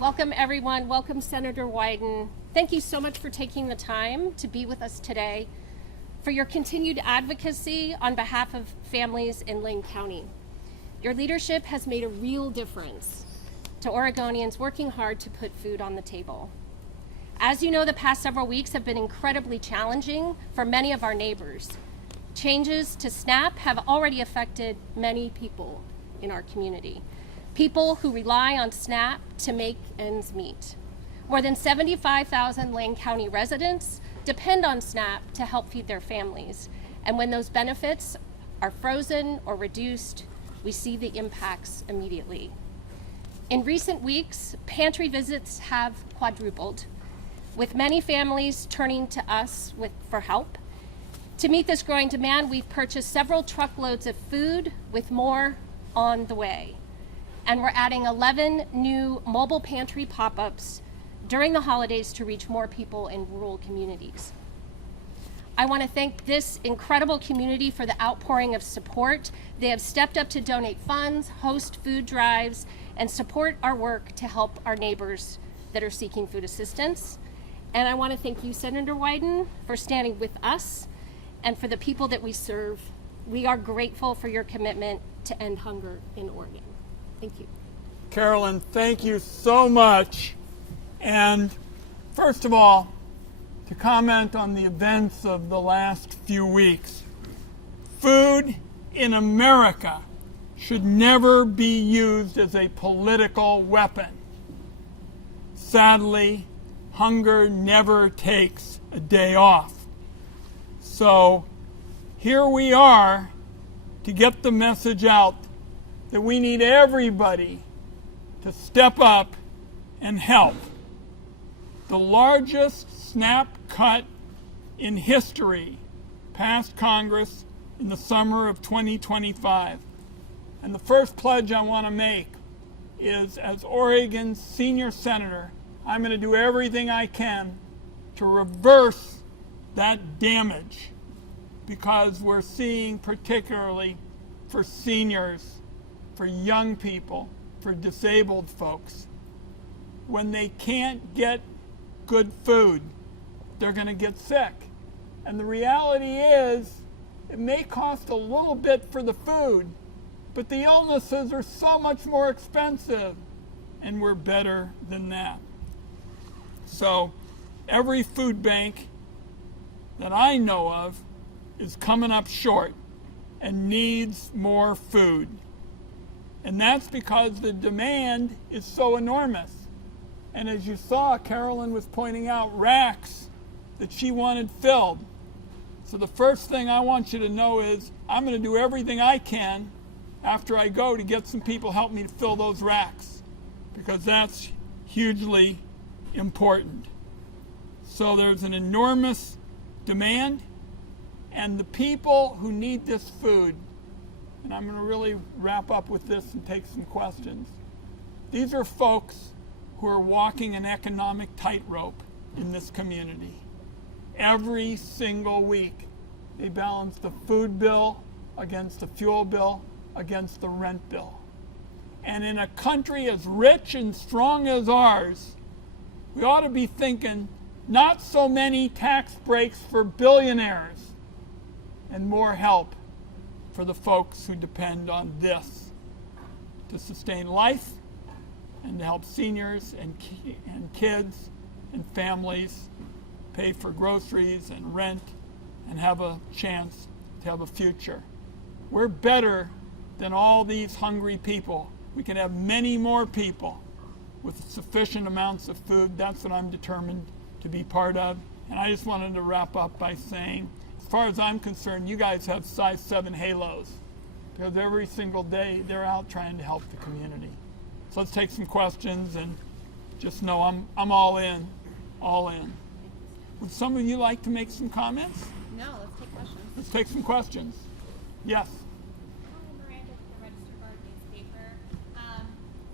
Welcome, everyone. Welcome, Senator Wyden. Thank you so much for taking the time to be with us today, for your continued advocacy on behalf of families in Lane County. Your leadership has made a real difference to Oregonians working hard to put food on the table. As you know, the past several weeks have been incredibly challenging for many of our neighbors. Changes to SNAP have already affected many people in our community. People who rely on SNAP to make ends meet. More than 75,000 Lane County residents depend on SNAP to help feed their families. And when those benefits are frozen or reduced, we see the impacts immediately. In recent weeks, pantry visits have quadrupled, with many families turning to us for help. To meet this growing demand, we've purchased several truckloads of food with more on the way. And we're adding 11 new mobile pantry pop-ups during the holidays to reach more people in rural communities. I want to thank this incredible community for the outpouring of support. They have stepped up to donate funds, host food drives, and support our work to help our neighbors that are seeking food assistance. And I want to thank you, Senator Wyden, for standing with us and for the people that we serve. We are grateful for your commitment to end hunger in Oregon. Thank you. Carolyn, thank you so much. And first of all, to comment on the events of the last few weeks, food in America should never be used as a political weapon. Sadly, hunger never takes a day off. So here we are to get the message out that we need everybody to step up and help. The largest SNAP cut in history passed Congress in the summer of 2025. And the first pledge I want to make is, as Oregon's senior senator, I'm going to do everything I can to reverse that damage, because we're seeing, particularly for seniors, for young people, for disabled folks, when they can't get good food, they're going to get sick. And the reality is, it may cost a little bit for the food, but the illnesses are so much more expensive, and we're better than that. So every food bank that I know of is coming up short and needs more food. And that's because the demand is so enormous. And as you saw, Carolyn was pointing out racks that she wanted filled. So the first thing I want you to know is I'm going to do everything I can after I go to get some people help me to fill those racks, because that's hugely important. So there's an enormous demand, and the people who need this food, and I'm going to really wrap up with this and take some questions. These are folks who are walking an economic tightrope in this community. Every single week, they balance the food bill against the fuel bill, against the rent bill. And in a country as rich and strong as ours, we ought to be thinking not so many tax breaks for billionaires and more help for the folks who depend on this to sustain life and to help seniors and kids and families pay for groceries and rent and have a chance to have a future. We're better than all these hungry people. We can have many more people with sufficient amounts of food. That's what I'm determined to be part of. And I just wanted to wrap up by saying, as far as I'm concerned, you guys have size 7 halos, because every single day they're out trying to help the community. So let's take some questions, and just know I'm all in, all in. Would some of you like to make some comments? No, let's take questions. Let's take some questions. Yes.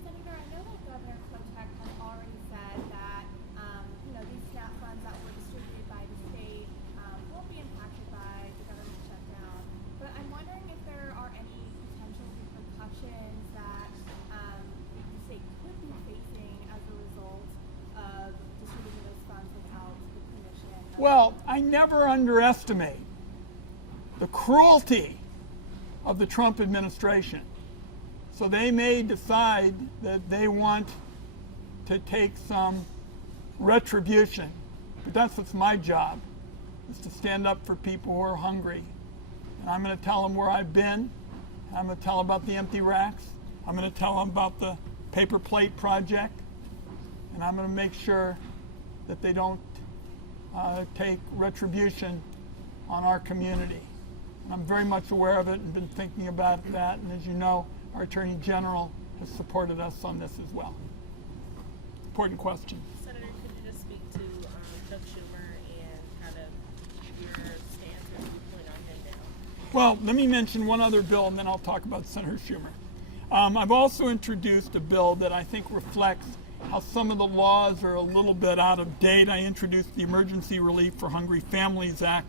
Senator, I know that Governor Kotek has already said that these SNAP funds that were distributed by the state won't be impacted by the government shutdown. But I'm wondering if there are any potential repercussions that the state could be facing as a result Well, I never underestimate the cruelty of the Trump administration. So they may decide that they want to take some retribution, but that's what's my job, is to stand up for people who are hungry. And I'm going to tell them where I've been. I'm going to tell them about the empty racks. I'm going to tell them about the paper plate project. And I'm going to make sure that they don't take retribution on our community. And I'm very much aware of it and been thinking about that. And as you know, our Attorney General has supported us on this as well. Important question. Senator, could you just speak to Chuck Schumer and kind of your stance or viewpoint on him now? Well, let me mention one other bill and then I'll talk about Senator Schumer. I've also introduced a bill that I think reflects how some of the laws are a little bit out of date. I introduced the Emergency Relief for Hungry Families Act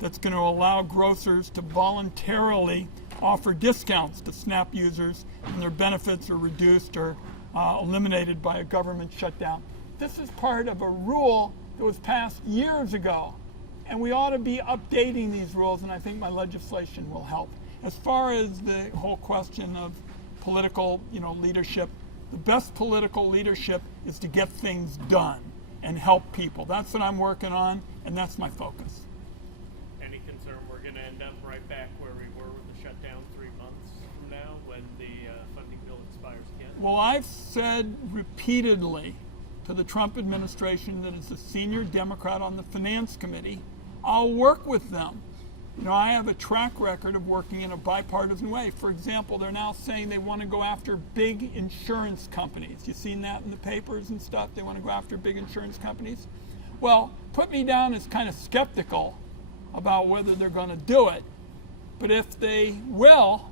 that's going to allow grocers to voluntarily offer discounts to SNAP users when their benefits are reduced or eliminated by a government shutdown. This is part of a rule that was passed years ago, and we ought to be updating these rules, and I think my legislation will help. As far as the whole question of political, leadership, the best political leadership is to get things done and help people. That's what I'm working on, and that's my focus. Any concern we're going to end up right back where we were with the shutdown 3 months from now when the funding bill expires again? Well, I've said repeatedly to the Trump administration that as a senior Democrat on the Finance Committee, I'll work with them. I have a track record of working in a bipartisan way. For example, they're now saying they want to go after big insurance companies. You've seen that in the papers and stuff. They want to go after big insurance companies. Well, put me down as kind of skeptical about whether they're going to do it. But if they will,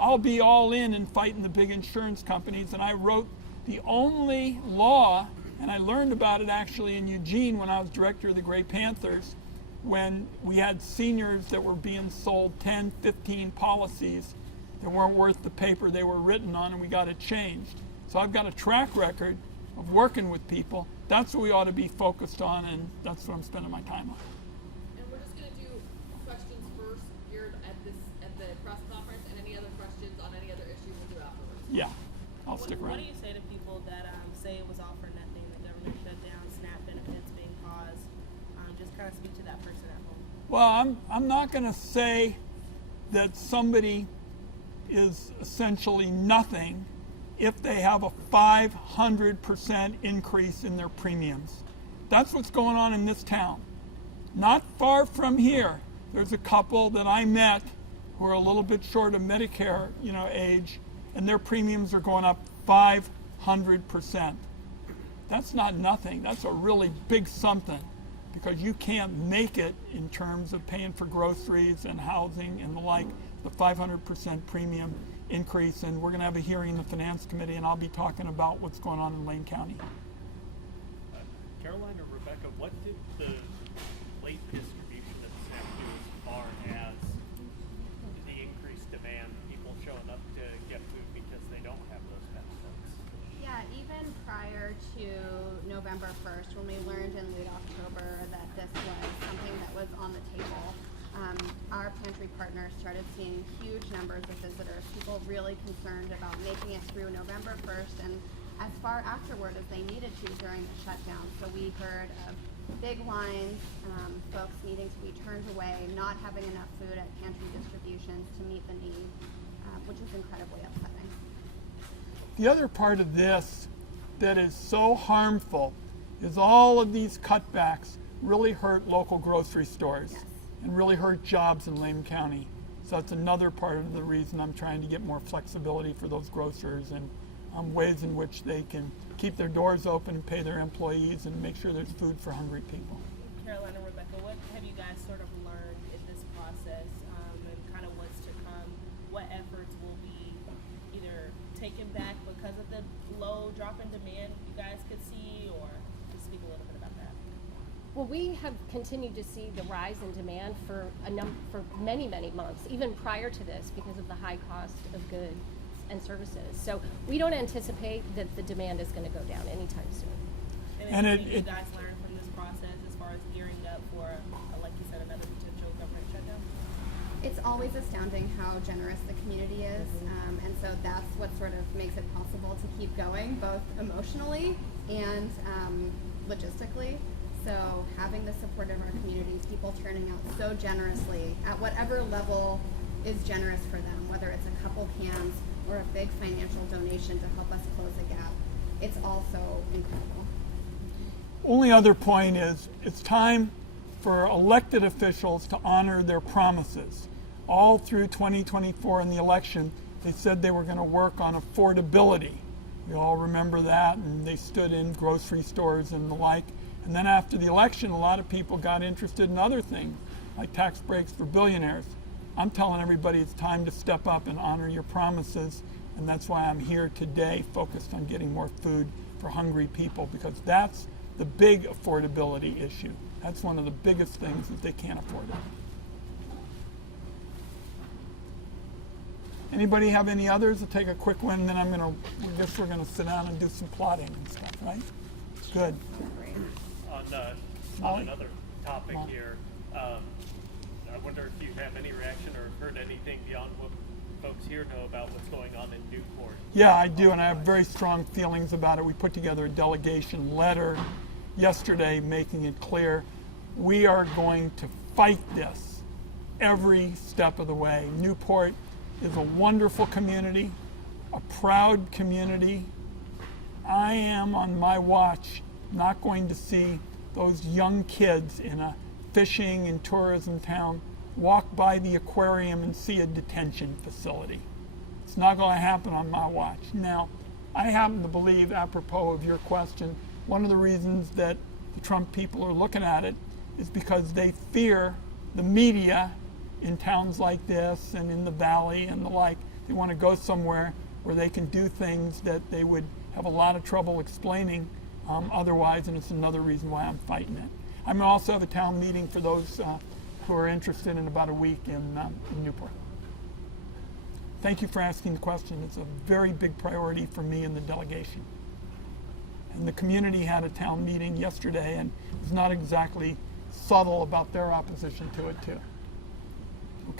I'll be all in fighting the big insurance companies. And I wrote the only law, and I learned about it actually in Eugene when I was director of the Gray Panthers, when we had seniors that were being sold 10, 15 policies that weren't worth the paper they were written on, and we got it changed. So I've got a track record of working with people. That's what we ought to be focused on, and that's what I'm spending my time on. And we're just going to do questions first geared at the press conference, and any other questions on any other issue we'll do afterwards. Yeah, I'll stick What around. do you say to people that say it was all for nothing, the government shutdown, SNAP benefits being paused? Just kind of speak to that person at home. Well, I'm not going to say that somebody is essentially nothing if they have a 500% increase in their premiums. That's what's going on in this town. Not far from here, there's a couple that I met who are a little bit short of Medicare, age, and their premiums are going up 500%. That's not nothing. That's a really big something, because you can't make it in terms of paying for groceries and housing and the like, the 500% premium increase. And we're going to have a hearing in the Finance Committee, and I'll be talking about what's going on in Lane County. Caroline or Rebecca, what did the late distribution of SNAP do as far as the increased demand, people showing up to get food because they don't have those benefits? Yeah, even prior to November 1st, when we learned in late October that this was something that was on the table, our pantry partners started seeing huge numbers of visitors, people really concerned about making it through November 1st and as far afterward as they needed to during the shutdown. So we heard of big lines, folks needing to be turned away, not having enough food at pantry distributions to meet the need, which is incredibly upsetting. The other part of this that is so harmful is all of these cutbacks really hurt local grocery stores. Yes. And really hurt jobs in Lane County. So that's another part of the reason I'm trying to get more flexibility for those grocers and ways in which they can keep their doors open and pay their employees and make sure there's food for hungry people. Caroline and Rebecca, what have you guys sort of learned in this process and kind of what's to come? What efforts will be either taken back because of the low drop in demand you guys could see, or just speak a little bit about that? Well, we have continued to see the rise in demand for many, many months, even prior to this, because of the high cost of goods and services. So we don't anticipate that the demand is going to go down anytime soon. And anything you guys learned from this process as far as gearing up for always astounding how generous the community is, and so that's what sort of makes it possible to keep going, both emotionally and logistically. So having the support of our community, people turning out so generously at whatever level is generous for them, whether it's a couple cans or a big financial donation to help us close a gap, it's also incredible. Only other point is it's time for elected officials to honor their promises. All through 2024 in the election, they said they were going to work on affordability. You all remember that, and they stood in grocery stores and the like. And then after the election, a lot of people got interested in other things, like tax breaks for billionaires. I'm telling everybody it's time to step up and honor your promises, and that's why I'm here today focused on getting more food for hungry people, because that's the big affordability issue. That's one of the biggest things that they can't afford it. Anybody have any others? I'll take a quick one, then I guess we're gonna sit down and do some plotting and stuff, right? Good. On another topic here, I wonder if you have any reaction or heard anything beyond what folks here know about what's going on in Newport. Yeah, I do, and I have very strong feelings about it. We put together a delegation letter yesterday making it clear we are going to fight this every step of the way. Newport is a wonderful community, a proud community. I am, on my watch, not going to see those young kids in a fishing and tourism town walk by the aquarium and see a detention facility. It's not going to happen on my watch. Now, I happen to believe, apropos of your question, one of the reasons that the Trump people are looking at it is because they fear the media in towns like this and in the valley and the like. They want to go somewhere where they can do things that they would have a lot of trouble explaining otherwise, and it's another reason why I'm fighting it. I'm going to also have a town meeting for those who are interested in about a week in Newport. Thank you for asking the question. It's a very big priority for me and the delegation. And the community had a town meeting yesterday and was not exactly subtle about their opposition to it too.